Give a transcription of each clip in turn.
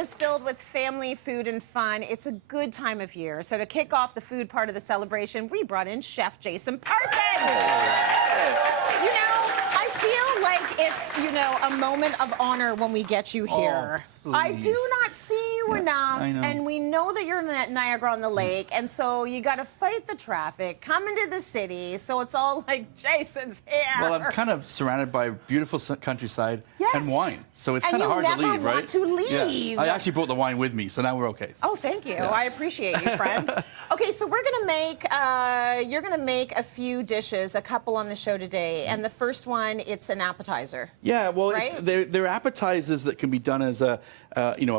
is filled with family, food, and fun. It's a good time of year. So to kick off the food part of the celebration, we brought in Chef Jason Parsons. You know, I feel like it's, a moment of honor when we get you here. I do not see you enough, and we know that you're in Niagara-on-the-Lake, and so you got to fight the traffic, come into the city, so it's all like Jason's here. Well, I'm kind of surrounded by beautiful countryside and wine, so it's kind of hard to leave, right? And you never want to leave. Yeah. I actually brought the wine with me, so now we're okay. Oh, thank you. I appreciate you, friend. Okay, so we're gonna make, you're gonna make a few dishes, a couple on the show today, and the first one, it's an appetizer. Yeah, well, right? they're appetizers that can be done as a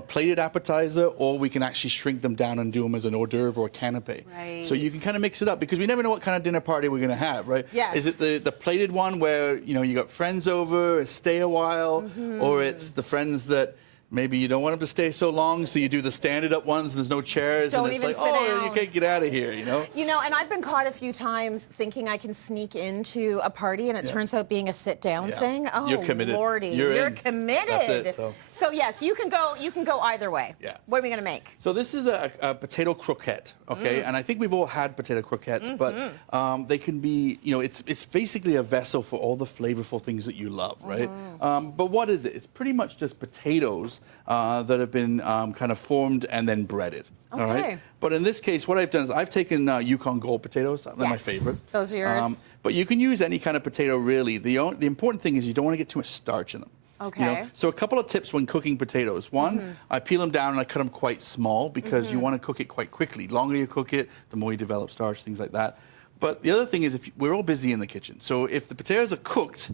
plated appetizer, or we can actually shrink them down and do them as an hors d'oeuvre or a canapé. Right. So you can kind of mix it up, because we never know what kind of dinner party we're going to have, right? Yes. Is it the plated one where, you got friends over, stay a while, or it's the friends that maybe you don't want them to stay so long, so you do the standing-up ones, and there's no chairs, and it's like, oh, you can't get out of here, You know, and I've been caught a few times thinking I can sneak into a party, and it turns out being a sit-down thing. Oh, you're committed. Lordy, you're committed. That's it, so yes, you can go either way. Yeah. What are we gonna make? So this is a potato croquette, okay? And I think we've all had potato croquettes, but they can be, it's basically a vessel for all the flavorful things that you love, right? But what is it? It's pretty much just potatoes that have been kind of formed and then breaded. Okay. All right. But in this case, what I've done is I've taken Yukon Gold potatoes. They're my favorite. Those are yours. But you can use any kind of potato, really. The important thing is you don't want to get too much starch in them. Okay. So a couple of tips when cooking potatoes. One, I peel them down and I cut them quite small, because you want to cook it quite quickly. The longer you cook it, the more you develop starch, things like that. But the other thing is, we're all busy in the kitchen. So if the potatoes are cooked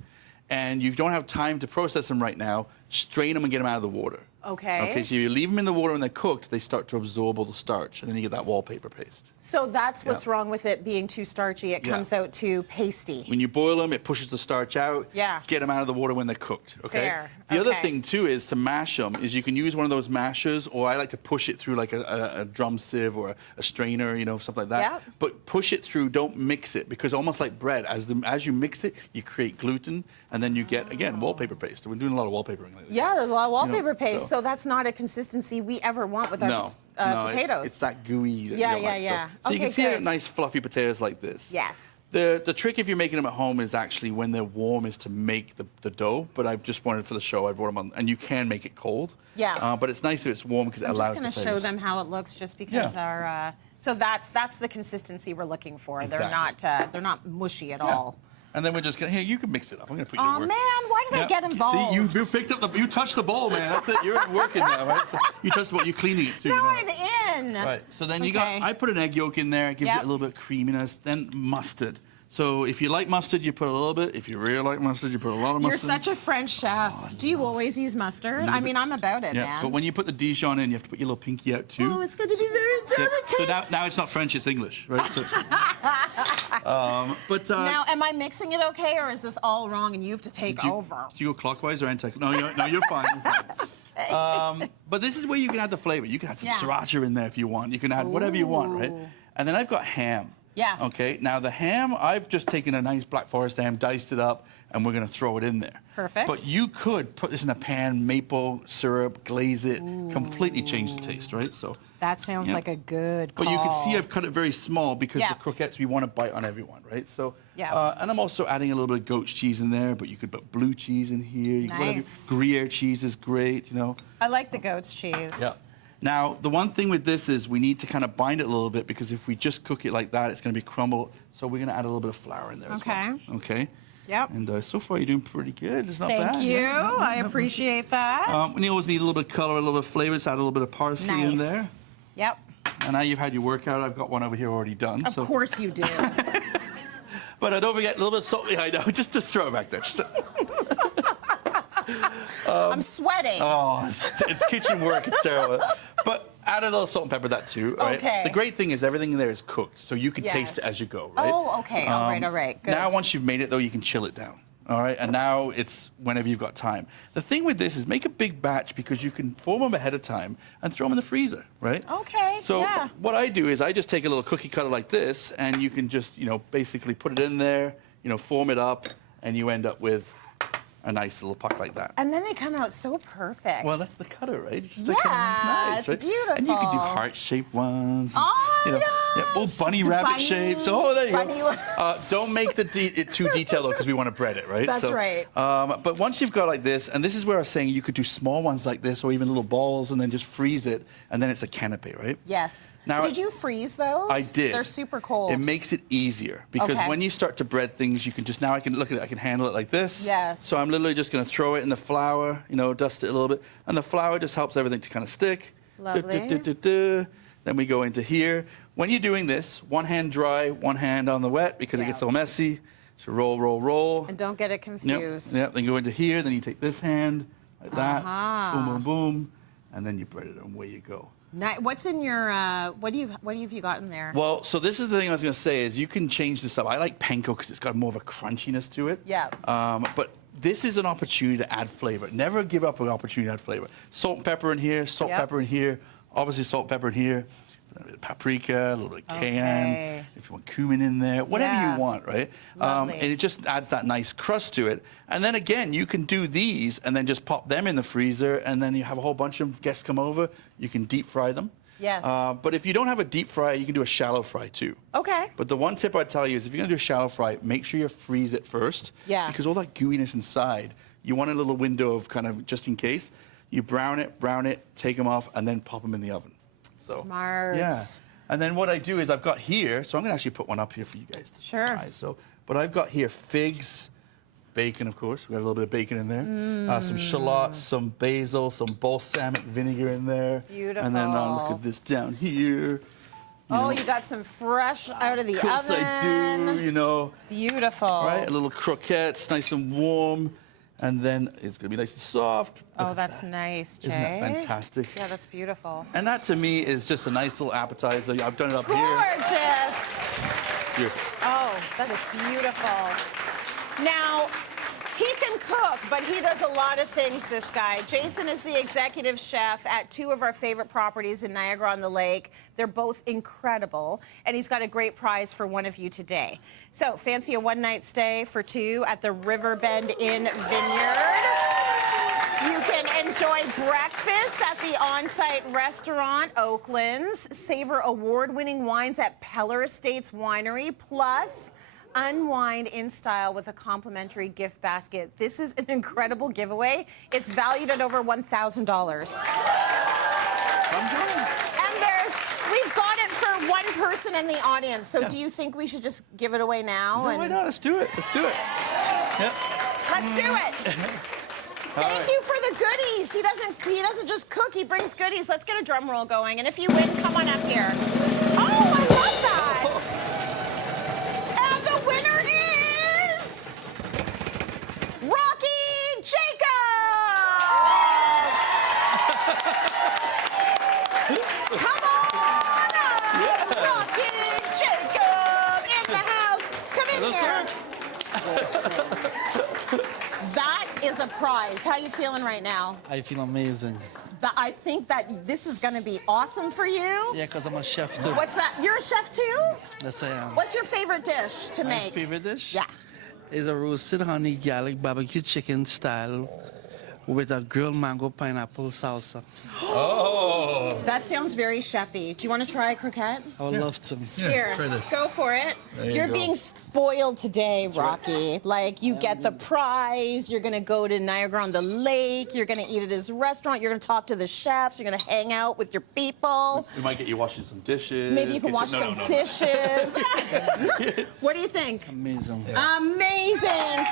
and you don't have time to process them right now, strain them and get them out of the water. Okay. Okay, so you leave them in the water when they're cooked, they start to absorb all the starch, and then you get that wallpaper paste. So that's what's wrong with it being too starchy. It comes out too pasty. When you boil them, it pushes the starch out. Yeah. Get them out of the water when they're cooked. Okay. Fair. The other thing too is to mash them. Is you can use one of those mashers, or I like to push it through like a drum sieve or a strainer, something like that. Yeah. But push it through. Don't mix it, because almost like bread, as you mix it, you create gluten, and then you get again wallpaper paste. We're doing a lot of wallpapering lately. Yeah, there's a lot of wallpaper paste. So that's not a consistency we ever want with our potatoes. It's that gooey. That Yeah. So you can see nice fluffy potatoes like this. Yes. The trick, if you're making them at home, is actually when they're warm, is to make the dough. But I've just wanted for the show, I brought them on, and you can make it cold. Yeah. But it's nice if it's warm, because it allows. I'm just going to show them how it looks, just because our. So that's the consistency we're looking for. Exactly. They're not mushy at all. And then we're just gonna, here, you can mix it up. I'm gonna put you to work. Oh man, why did I get involved? See, you picked up you touched the bowl, man. That's it. You're working now, right? So you touched the bowl. You're cleaning it too. Now I'm in. Right. So then I put an egg yolk in there. It gives it a little bit of creaminess. Then mustard. So if you like mustard, you put a little bit. If you really like mustard, you put a lot of mustard. You're such a French chef. Do you always use mustard? I mean, I'm about it, man. But when you put the Dijon in, you have to put your little pinky out too. Oh, it's going to be very delicate. So now it's not French, it's English, right? So now, am I mixing it okay, or is this all wrong and you have to take over? Do you go clockwise or anti? No, you're fine. You're fine. But this is where you can add the flavor. You can add some sriracha in there if you want. You can add whatever you want, right? And then I've got ham. Yeah. Okay. Now the ham, I've just taken a nice Black Forest ham, diced it up, and we're going to throw it in there. Perfect. But you could put this in a pan, maple syrup, glaze it, completely change the taste, right? So that sounds like a good call. But you can see I've cut it very small, because the croquettes, we want to bite on everyone, right? So and I'm also adding a little bit of goat's cheese in there, but you could put blue cheese in here. Nice. Gruyere cheese is great, I like the goat's cheese. Yeah. Now, the one thing with this is we need to kind of bind it a little bit, because if we just cook it like that, it's going to be crumbled. So we're going to add a little bit of flour in there as well. Okay. Yep. And so far, you're doing pretty good. It's not bad. Thank you. I appreciate that. We always need a little bit of color, a little bit of flavor. So add a little bit of parsley in there. Yep. And now you've had your workout. I've got one over here already done. Of course you do. But don't forget a little bit of salt behind now. Just throw it back there. I'm sweating. Oh, it's kitchen work. It's terrible. But add a little salt and pepper that too, right? Okay. The great thing is everything in there is cooked, so you can taste it as you go, right? Oh, okay. All right. Good. Now, once you've made it, though, you can chill it down. All right, and now it's whenever you've got time. The thing with this is make a big batch, because you can form them ahead of time and throw them in the freezer, right? Okay, So what I do is I just take a little cookie cutter like this, and you can just, basically put it in there, form it up, and you end up with a nice little puck like that. And then they come out so perfect. Well, that's the cutter, right? It's just yeah, like nice, it's right? beautiful. And you can do heart-shaped ones. Oh, you know, yeah, oh, bunny rabbit shapes. Oh, there you go. Don't make it too detailed though, because we want to bread it, right? That's right. But once you've got like this, and this is where I was saying you could do small ones like this, or even little balls, and then just freeze it, and then it's a canapé, right? Yes. Now, did you freeze those? I did. They're super cold. It makes it easier because when you start to bread things, you can just now I can look at it. I can handle it like this. Yes. So I'm literally just going to throw it in the flour, you know, dust it a little bit, and the flour just helps everything to kind of stick. Lovely. Then we go into here. When you're doing this, one hand dry, one hand on the wet because it gets all messy. So roll, roll, roll. And don't get it confused. Yep. Then go into here. Then you take this hand like that. Boom, boom, boom, and then you bread it, and away you go. What's in your? What have you got in there? Well, so this is the thing I was going to say is you can change this up. I like panko because it's got more of a crunchiness to it. Yeah. But this is an opportunity to add flavor. Never give up an opportunity to add flavor. Salt and pepper in here. Salt, pepper in here. Obviously, salt, pepper in here. A bit of paprika, a little bit of cayenne, if you want cumin in there, whatever you want, right? And it just adds that nice crust to it. And then again, you can do these and then just pop them in the freezer, and then you have a whole bunch of guests come over. You can deep fry them. Yes. But if you don't have a deep fry, you can do a shallow fry too. Okay. But the one tip I'd tell you is if you're going to do a shallow fry, make sure you freeze it first. Yeah. Because all that gooiness inside, you want a little window of kind of just in case. You brown it, take them off, and then pop them in the oven. So, smart. Yeah. And then what I do is I've got here, so I'm going to actually put one up here for you guys to try. So, but I've got here figs, bacon, of course. We got a little bit of bacon in there. Some shallots, some basil, some balsamic vinegar in there. Beautiful. And then look at this down here. You got some fresh out of the oven. Of course I do, you know. Beautiful. Right, a little croquettes, nice and warm. And then it's going to be nice and soft. Oh, that's nice, Jay. Isn't that fantastic? Yeah, that's beautiful. And that, to me, is just a nice little appetizer. I've done it up here. Gorgeous. Beautiful. Oh, that is beautiful. Now, he can cook, but he does a lot of things, this guy. Jason is the executive chef at two of our favorite properties in Niagara-on-the-Lake. They're both incredible, and he's got a great prize for one of you today. So, fancy a one-night stay for two at the Riverbend Inn Vineyard. You can enjoy breakfast at the on-site restaurant, Oakland's, savor award-winning wines at Peller Estates Winery, plus unwind in style with a complimentary gift basket. This is an incredible giveaway. It's valued at over $1,000. And we've got it for one person in the audience. So do you think we should just give it away now? No, why not? Let's do it. Let's do it. Yep. Let's do it. Thank you for the goodies. He doesn't just cook, he brings goodies. Let's get a drum roll going. And if you win, come on up here. Oh, I love that. And the winner is Rocky Jacob. Come on up. Rocky Jacob in the house. Come in here. That is a prize. How you feeling right now? I feel amazing. I think that this is going to be awesome for you. Yeah, because I'm a chef too. What's that? You're a chef too? Yes, I am. What's your favorite dish to My make? favorite dish? Yeah. Is a roasted honey garlic barbecue chicken style with a grilled mango pineapple salsa. Oh. That sounds very chefy. Do you want to try a croquette? I would love to. Here, try this. go for it. There you You're go. being spoiled today, Rocky. Like, you get the prize. You're going to go to Niagara-on-the-Lake. You're going to eat at his restaurant. You're going to talk to the chefs. You're going to hang out with your people. We might get you washing some dishes. Maybe you can wash some dishes. What do you think? Amazing. Amazing.